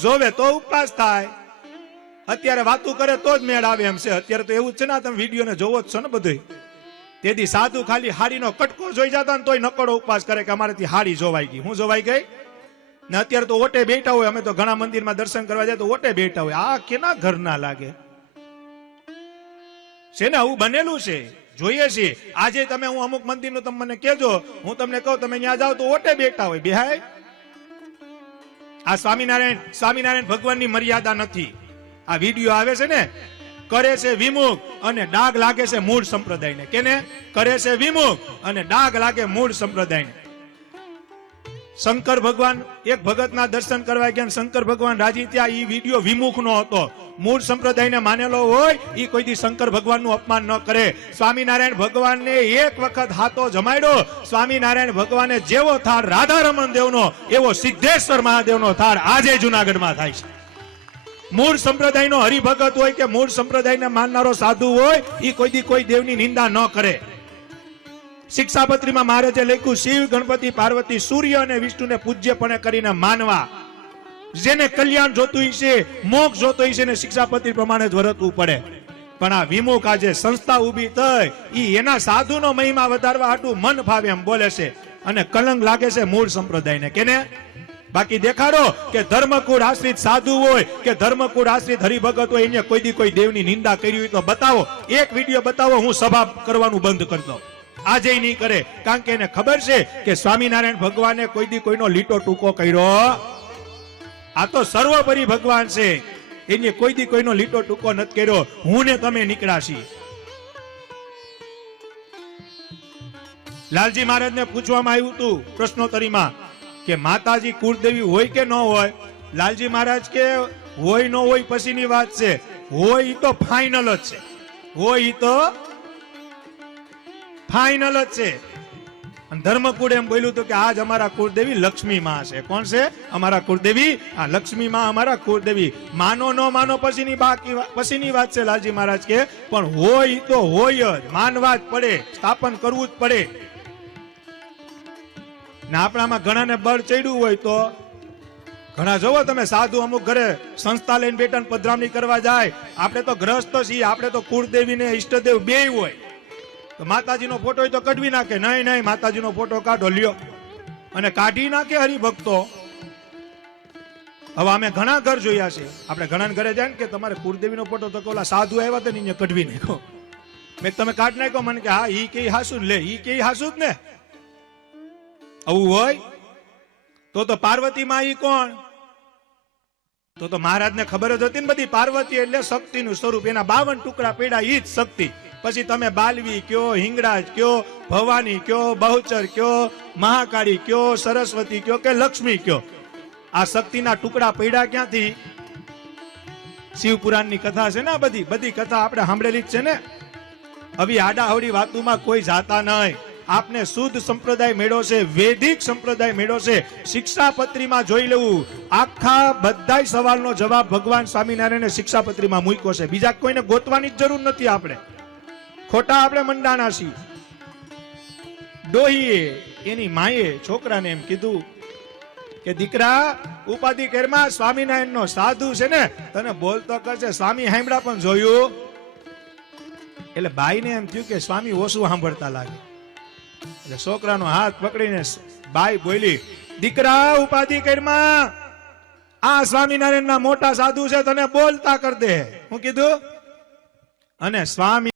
જોવે તો ઉપવાસ થાય, અત્યારે વાતું કરે તો જ મેળ આવે એમ છે. અત્યારે તો એવું જ છે ને, તમે વિડીયો ને જોવો જ છો ને બધું. તેથી સાધુ ખાલી હાડીનો કટકો જોઈ જતા ને તોય નકડો ઉપવાસ કરે કે અમારેથી હાડી જોવાઈ ગઈ. હું જોવાઈ ગઈ ને? અત્યારે તો ઓટે બેઠા હોય. અમે તો ઘણા મંદિરમાં દર્શન કરવા જાય તો ઓટે બેઠા હોય. આ કેના ઘર ના લાગે છે ને? આવું બનેલું છે, જોઈએ છીએ. આજે તમે હું અમુક મંદિર નું તમે મને કહેજો, હું તમને કહું તમે ત્યાં જાઓ તો ઓટે બેઠા હોય બેહાય. આ સ્વામિનારાયણ ભગવાનની મર્યાદા નથી. આ વિડીયો આવે છે ને, કરે છે વિમુખ અને ડાઘ લાગે છે મૂળ સંપ્રદાયને. કેને કરે છે વિમુખ અને ડાઘ લાગે મૂળ સંપ્રદાયને. શંકર ભગવાન એક ભગતના દર્શન કરવા ગયા, શંકર ભગવાન રાજી થયા. ઈ વિડીયો વિમુખ નો હતો. મૂળ સંપ્રદાયને માનેલો હોય ઈ કોઈ દી શંકર ભગવાનનું અપમાન ન કરે. સ્વામિનારાયણ ભગવાનને એક વખત હાથો જમાડ્યો. સ્વામિનારાયણ ભગવાને જેવો થાળ રાધા રમણ દેવનો, એવો સિદ્ધેશ્વર મહાદેવનો થાળ આજે જુનાગઢમાં થાય છે. મૂળ સંપ્રદાયનો હરિભગત હોય કે મૂળ સંપ્રદાયને માનનારો સાધુ હોય, ઈ કોઈ દી કોઈ દેવની નિંદા ન કરે. શિક્ષાપત્રીમાં મહારાજે લખ્યું, શિવ, ગણપતિ, પાર્વતી, સૂર્ય અને વિષ્ણુને પૂજ્યપણે કરીને માનવા. જેને કલ્યાણ જોતું છે, મોક્ષ જોતો છે ને શિક્ષાપત્રી પ્રમાણે જ વર્તવું પડે. પણ આ વિમુખ આજે સંસ્થા ઉભી થઈ, ઈ એના સાધુનો મહિમા વધારવા હાટું મન ફાવે એમ બોલે છે અને કલંક લાગે છે મૂળ સંપ્રદાયને. કેને? બાકી દેખાડો કે ધર્મકુળ આશ્રિત સાધુ હોય કે ધર્મકુળ આશ્રિત હરિભગત હોય, એને કોઈ દી કોઈ દેવની નિંદા કરી હોય તો બતાવો. એક વિડીયો બતાવો, હું સભા કરવાનું બંધ કરી દઉં. આજે નહીં કરે, કારણ કે એને ખબર છે કે સ્વામિનારાયણ ભગવાને કોઈ દી કોઈનો લીટો ટૂંકો કર્યો. આ તો સર્વોપરી ભગવાન છે, એને કોઈ દી કોઈનો લીટો ટૂંકો નથી કર્યો. હું ને તમે નીકળાશી. લાલજી મહારાજને પૂછવામાં આવ્યું હતું પ્રશ્નોત્તરીમાં કે માતાજી કુળદેવી હોય કે ન હોય. લાલજી મહારાજ કે હોય ન હોય પછીની વાત છે, હોય ઈ તો ફાઇનલ જ છે. હોય ઈ તો ફાઇનલ જ છે. ધર્મકુળ એમ બોલ્યું હતું કે આજ અમારા કુળદેવી લક્ષ્મી માં છે. કોણ છે અમારા કુળદેવી? આ લક્ષ્મી માં અમારા કુળદેવી. માનો ન માનો પછીની વાત છે. લાલજી મહારાજ કે પણ હોય તો હોય જ, માનવા જ પડે, સ્થાપન કરવું જ પડે. ને આપણામાં ઘણાને બળ ચડ્યું હોય તો ઘણા જોવો તમે સાધુ અમુક ઘરે સંસ્થા લઈને બેઠા પધરામણી કરવા જાય. આપણે તો ગ્રસ્ત છીએ, આપણે તો કુળદેવી ને ઈષ્ટદેવ બેય હોય. તો માતાજીનો ફોટો હોય તો કઢવી નાખે. નહીં નહીં, માતાજીનો ફોટો કાઢો લ્યો, અને કાઢી નાખે હરિભક્તો. હવે અમે ઘણા ઘર જોયા છે, આપણે ઘણા ઘરે જાય ને કે તમારે કુળદેવીનો ફોટો તો ઓલા સાધુ આવ્યા હતા ને એને કઢવી નાખો. મેં તમે કાઢ નાખ્યો, મને કે હા ઈ કે હાસુ લે, ઈ કે હાસુ જ ને. આવું હોય તો પાર્વતી માં ઈ કોણ? તો મહારાજને ખબર જ હતી ને બધી. પાર્વતી એટલે શક્તિનું સ્વરૂપ, એના 52 ટુકડા પડ્યા, ઈ જ શક્તિ. પછી તમે બાલવી કયો, હિંગળાજ કયો, ભવાની કયો, બહુચર કયો, મહાકાળી કયો, સરસ્વતી કયો કે લક્ષ્મી કયો, આ શક્તિના ટુકડા પડ્યા ક્યાંથી? શિવપુરાણની કથા છે ને, બધી કથા આપણે સાંભળેલી જ છે ને. હવે આડાહવડી વાતોમાં કોઈ જાતા નહીં. આપને શુદ્ધ સંપ્રદાય મેળો છે, વૈદિક સંપ્રદાય મેળો છે. શિક્ષાપત્રીમાં જોઈ લેવું, આખા બધાય સવાલનો જવાબ ભગવાન સ્વામિનારાયણે શિક્ષાપત્રીમાં મૂક્યો છે. બીજા કોઈને ગોતવાની જ જરૂર નથી. આપણે ખોટા આપણે મંડાણા છીએ. ડોહીએ એની માએ છોકરાને એમ કીધું કે દીકરા ઉપાધિ કરમાં, સ્વામિનારાયણ નો સાધુ છે ને તને બોલતો કરશે, સ્વામી સાંભળા પણ જોયું. એટલે બાઈને એમ થયું કે સ્વામી ઓછું સાંભળતા લાગે. એટલે છોકરાનો હાથ પકડીને બાઈ બોલી, દીકરા ઉપાધિ કરમાં, આ સ્વામિનારાયણ ના મોટા સાધુ છે, તને બોલતા કર દે. હું કીધું? અને સ્વામી